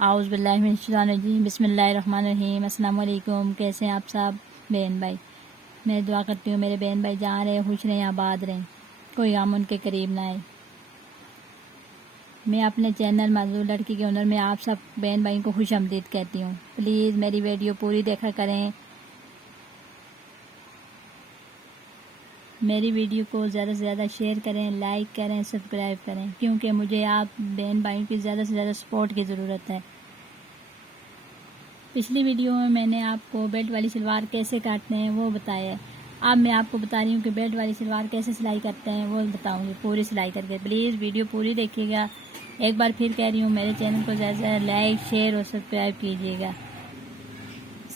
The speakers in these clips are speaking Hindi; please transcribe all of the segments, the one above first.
आउज़ बिल्लाहि मिनश शैतानिर रजीम बिस्मिल्लाहिर रहमानिर रहीम। अस्सलाम वालेकुम। कैसे हैं आप सब बहन भाई? मैं दुआ करती हूँ मेरे बहन भाई जहाँ रहे खुश रहें, आबाद रहें, कोई गम उनके करीब ना आए। मैं अपने चैनल मज़दूर लड़की के ओनर में आप सब बहन भाई को खुश आमदीद कहती हूँ। प्लीज़ मेरी वीडियो पूरी देखा करें। मेरी वीडियो को ज़्यादा से ज़्यादा शेयर करें, लाइक करें, सब्सक्राइब करें, क्योंकि मुझे आप बहन भाइयों की ज़्यादा से ज़्यादा सपोर्ट की ज़रूरत है। पिछली वीडियो में मैंने आपको बेल्ट वाली सलवार कैसे काटते हैं वो बताया है। अब मैं आपको बता रही हूँ कि बेल्ट वाली सलवार कैसे सिलाई करते हैं वो बताऊँगी पूरी सिलाई करके। प्लीज़ वीडियो पूरी देखिएगा। एक बार फिर कह रही हूँ मेरे चैनल को ज़्यादा से ज़्यादा लाइक, शेयर और सब्सक्राइब कीजिएगा।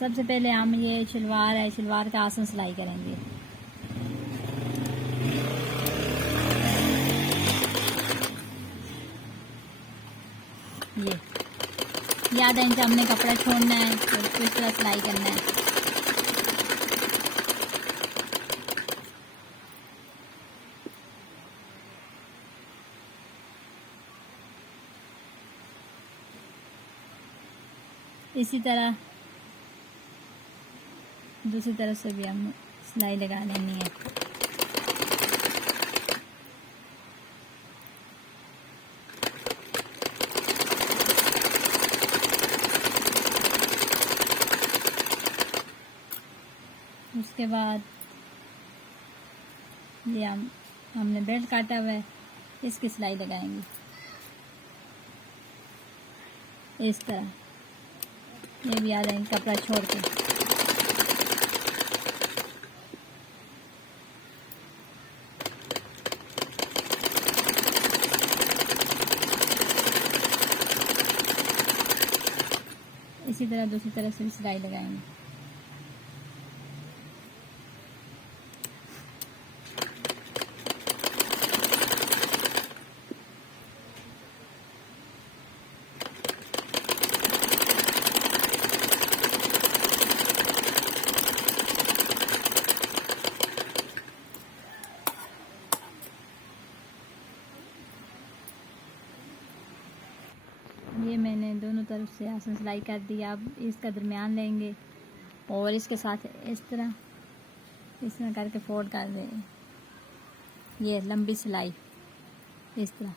सबसे पहले हम ये सलवार है, सलवार का आसन सिलाई करेंगे। ये आधा इंच हमने कपड़ा छोड़ना है और इस तरह सिलाई करना है। इसी तरह दूसरी तरफ से भी हम सिलाई लगा लेनी है। उसके बाद ये हमने बेल्ट काटा हुआ है, इसकी सिलाई लगाएंगे इस तरह। ये भी आ जाएंगे कपड़ा छोड़ के। इसी तरह दूसरी तरफ से भी सिलाई लगाएंगे। ये मैंने दोनों तरफ से आसन सिलाई कर दिया। अब इसका दरमियान लेंगे और इसके साथ इस तरह करके फोल्ड कर देंगे। ये लंबी सिलाई इस तरह।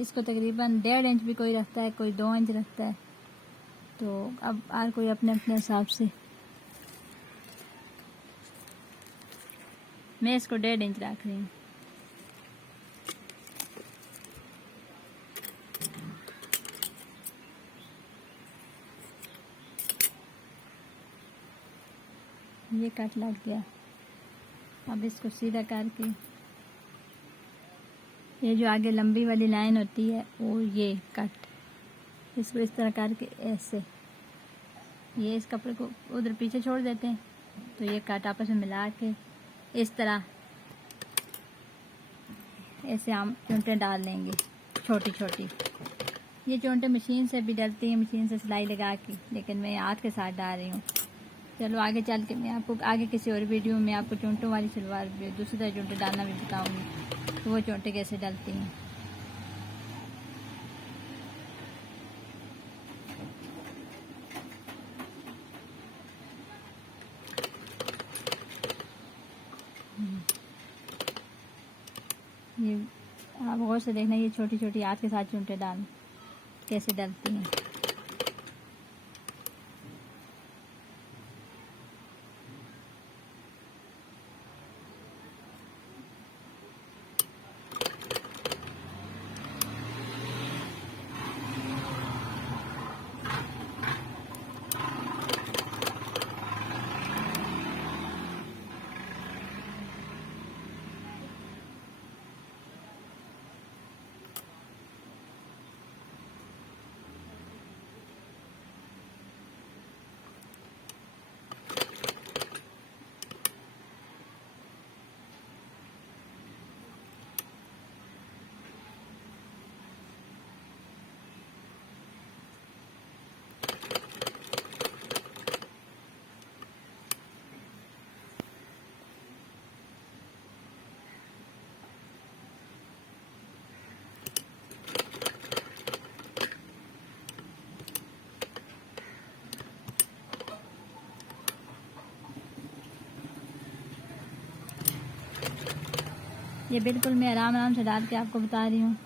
इसको तकरीबन 1.5 इंच भी कोई रखता है, कोई 2 इंच रखता है, तो अब हर कोई अपने अपने हिसाब से। मैं इसको 1.5 इंच रख रही हूँ। ये कट लग गया। अब इसको सीधा करके ये जो आगे लंबी वाली लाइन होती है वो ये कट, इसको इस तरह करके ऐसे ये इस कपड़े को उधर पीछे छोड़ देते हैं, तो ये कट आपस में मिला के इस तरह ऐसे हम चूंटे डाल लेंगे छोटी छोटी। ये चूंटे मशीन से भी डलती हैं, मशीन से सिलाई लगा के, लेकिन मैं हाथ के साथ डाल रही हूँ। चलो आगे चल के मैं आपको आगे किसी और वीडियो में आपको चूंटों वाली सलवार भी दूसरी तरह चूंटे डालना भी बताऊँगी, तो वो चूंटे कैसे डलती हैं। ये आप गौर से देखना, ये छोटी छोटी हाथ के साथ चूंटे डाल कैसे डलती हैं। ये बिल्कुल मैं आराम आराम से डाल के आपको बता रही हूँ।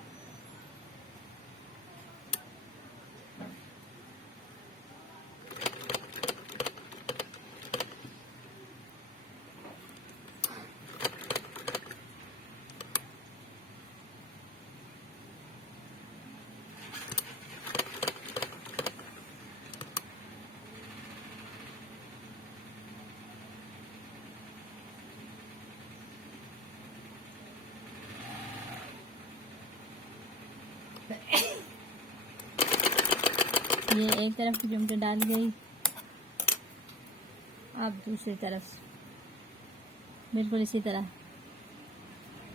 ये एक तरफ की चिमटे डाल गई, अब दूसरी तरफ बिल्कुल इसी तरह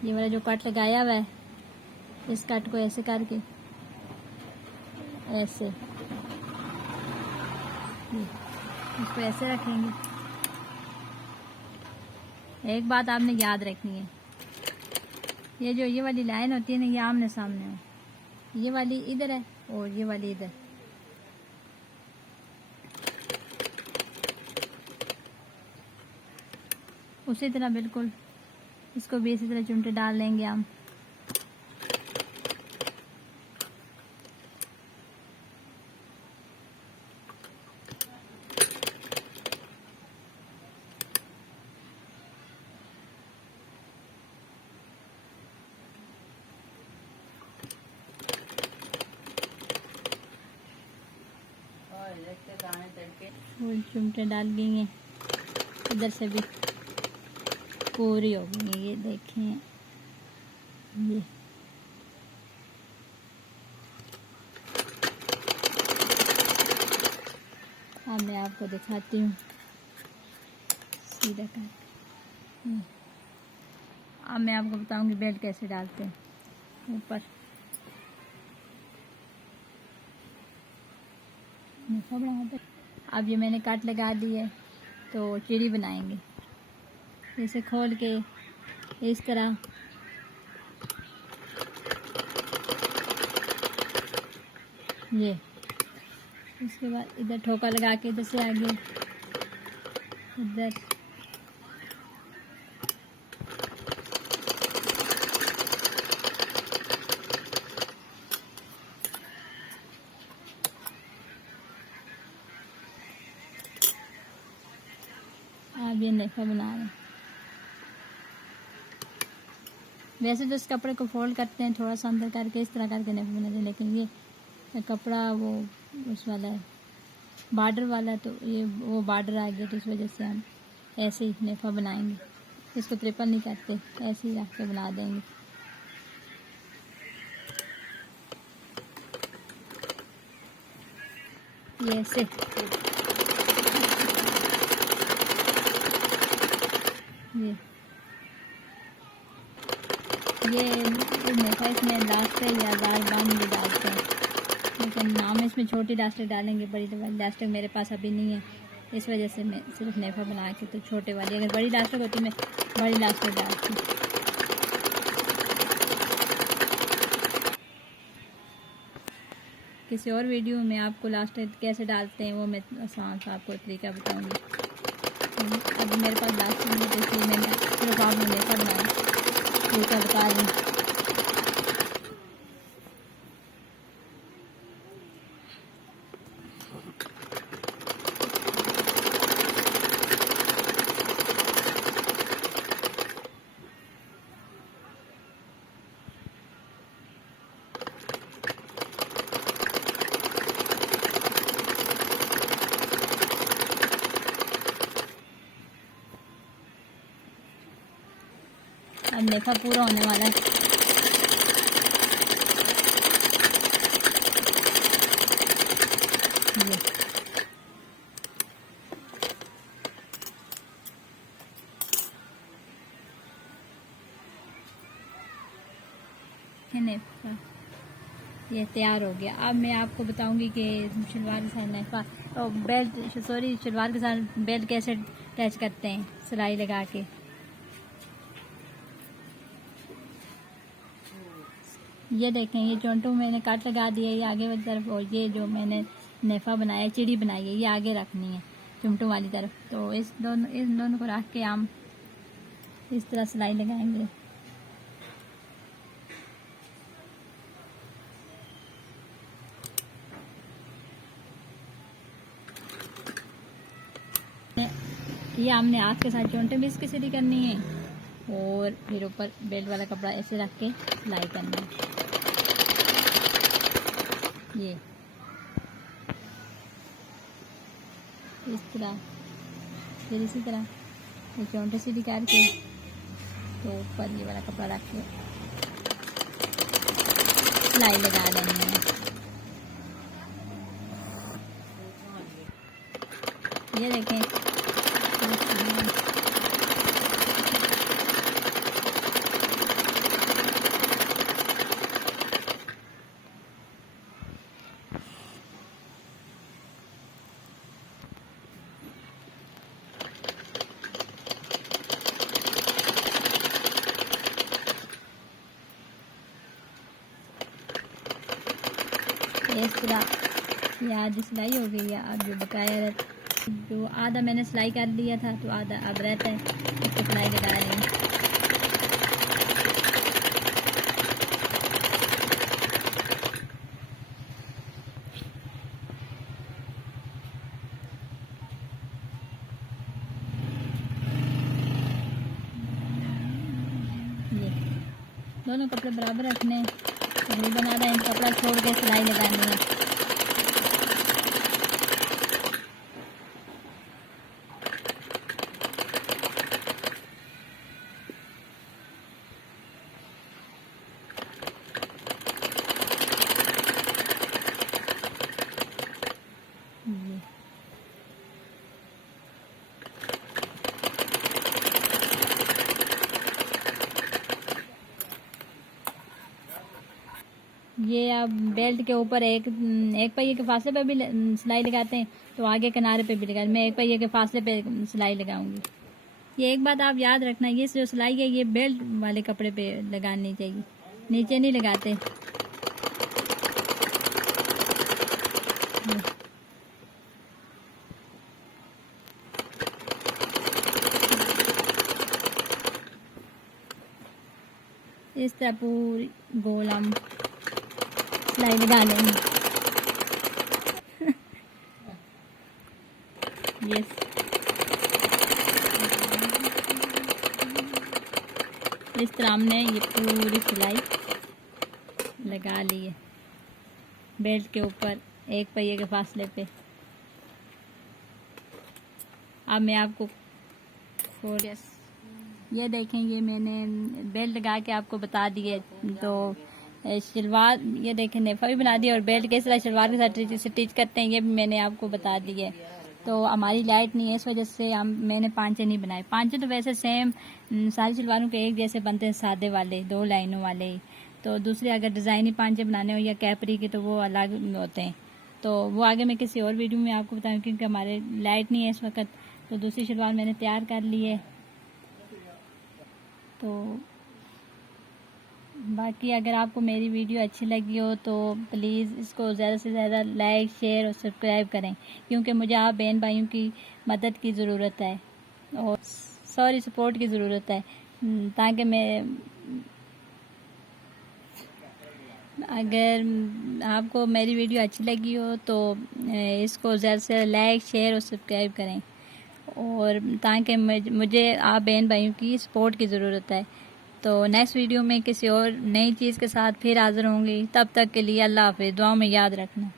ये वाला जो कट लगाया हुआ है, इस कट को ऐसे करके ऐसे इसको ऐसे रखेंगे। एक बात आपने याद रखनी है, ये जो ये वाली लाइन होती है ना, ये आमने सामने हो, ये वाली इधर है और ये वाली इधर। उसी तरह बिल्कुल इसको भी इसी तरह चिमटे डाल लेंगे हम। फुल चिमटे डाल गई हैं, इधर से भी पूरी हो गई। ये देखें, ये अब मैं आपको दिखाती हूँ सीधा कर। अब मैं आपको बताऊंगी बेल्ट कैसे डालते हैं ऊपर। अब ये मैंने काट लगा दी है, तो चिड़ी बनाएंगे। इसे खोल के इस तरह ये, उसके बाद इधर ठोका लगा के इधर से आगे इधर अब ये नेफा बना रहे हैं। वैसे तो इस कपड़े को फोल्ड करते हैं थोड़ा सा अंदर करके, इस तरह करके नेफा बनाते हैं, लेकिन ये कपड़ा वो उस वाला है, बॉर्डर वाला, तो ये वो बॉर्डर आ गया, तो इस वजह से हम ऐसे ही नेफा बनाएंगे। इसको ट्रिपल नहीं करते, ऐसे ही रख के बना देंगे। ये ऐसे ये नेफा इसमें लास्ट पे या बांध भी डालते हैं, लेकिन हम इसमें छोटी लास्टिक डालेंगे, बड़ी लास्टिक मेरे पास अभी नहीं है, इस वजह से मैं सिर्फ नेफा बना के तो छोटे वाली, अगर बड़ी लास्टिक होती मैं बड़ी लास्टिक डालती। किसी और वीडियो में आपको लास्टिक कैसे डालते हैं वो मैं आसान सा आपको तरीका बताऊंगी। अभी मेरे पास लास्टिक नहीं, तो इसलिए मैंने सिर्फ आपने नेफा बनाया, तरीका बता रही हूँ। अब नेफा पूरा होने वाला है। ये नेफा ये तैयार हो गया। अब मैं आपको बताऊंगी कि शलवार के साथ नेफा और बेल्ट, सॉरी, शलवार के साथ बेल्ट कैसे अटैच करते हैं सिलाई लगा के। ये देखें, ये चोंटू मैंने काट लगा दिया, ये आगे वाली तरफ, और ये जो मैंने नेफा बनाया, चिड़ी बनाई है, ये आगे रखनी है चुमटू वाली तरफ। तो इन दोनों को रख के हम इस तरह सिलाई लगाएंगे। ये हमने हाथ के साथ चोंटे भी इसकी सीधी करनी है और फिर ऊपर बेल्ट वाला कपड़ा ऐसे रख के सिलाई करना है। ये इस तरह, फिर इसी तरह ये चोंटे सीधी करके तो ऊपर ये वाला कपड़ा रख के सिलाई लगा लेनी है। ये देखें, इस तरह ये आधी सिलाई हो गई है। अब जो बकाया जो आधा मैंने सिलाई कर लिया था तो आधा अब रहता है, इसको सिलाई लगा रही हूँ। ये दोनों कपड़े बराबर रखने हैं, तकरीबन आधा इंच कपड़ा छोड़ के सिलाई लगानी है। ये आप बेल्ट के ऊपर एक पहिए के फासले पे भी सिलाई लगाते हैं तो आगे किनारे पे भी लगा, मैं एक पहिए के फासले पे सिलाई लगाऊंगी। ये एक बात आप याद रखना, ये जो सिलाई है ये बेल्ट वाले कपड़े पे लगानी चाहिए, नीचे नहीं लगाते। इस तरह पूरी गोल हम सिलाई लगा लेंगे। यस, इस तरह हमने ये पूरी सिलाई लगा ली है बेल्ट के ऊपर एक पहिए के फासले पे। अब मैं आपको ये देखें, ये मैंने बेल्ट लगा के आपको बता दिए। तो शलवार ये देखें नेफा भी बना दिया और बेल्ट किस तरह शलवार के साथ स्टिच करते हैं ये भी मैंने आपको बता दिए। तो हमारी लाइट नहीं है, इस वजह से मैंने पांचे नहीं बनाए। पांचे तो वैसे सेम सारी शलवारों के एक जैसे बनते हैं, सादे वाले 2 लाइनों वाले। तो दूसरे अगर डिज़ाइनी पांचे बनाने हो या कैपरी के तो वो अलग होते हैं। तो वो आगे मैं किसी और वीडियो में आपको बताऊँ, क्योंकि हमारे लाइट नहीं है इस वक्त। तो दूसरी शलवार मैंने तैयार कर ली है। तो बाकी अगर आपको मेरी वीडियो अच्छी लगी हो तो प्लीज़ इसको ज़्यादा से ज़्यादा लाइक, शेयर और सब्सक्राइब करें, क्योंकि मुझे आप बहन भाइयों की मदद की ज़रूरत है और सपोर्ट की ज़रूरत है, ताकि मैं अगर आपको मेरी वीडियो अच्छी लगी हो तो इसको ज़्यादा से लाइक, शेयर और सब्सक्राइब करें, और ताकि मुझे आप बहन भाइयों की सपोर्ट की ज़रूरत है। तो नेक्स्ट वीडियो में किसी और नई चीज़ के साथ फिर हाज़िर होंगी। तब तक के लिए अल्लाह हाफ़िज़। दुआ में याद रखना।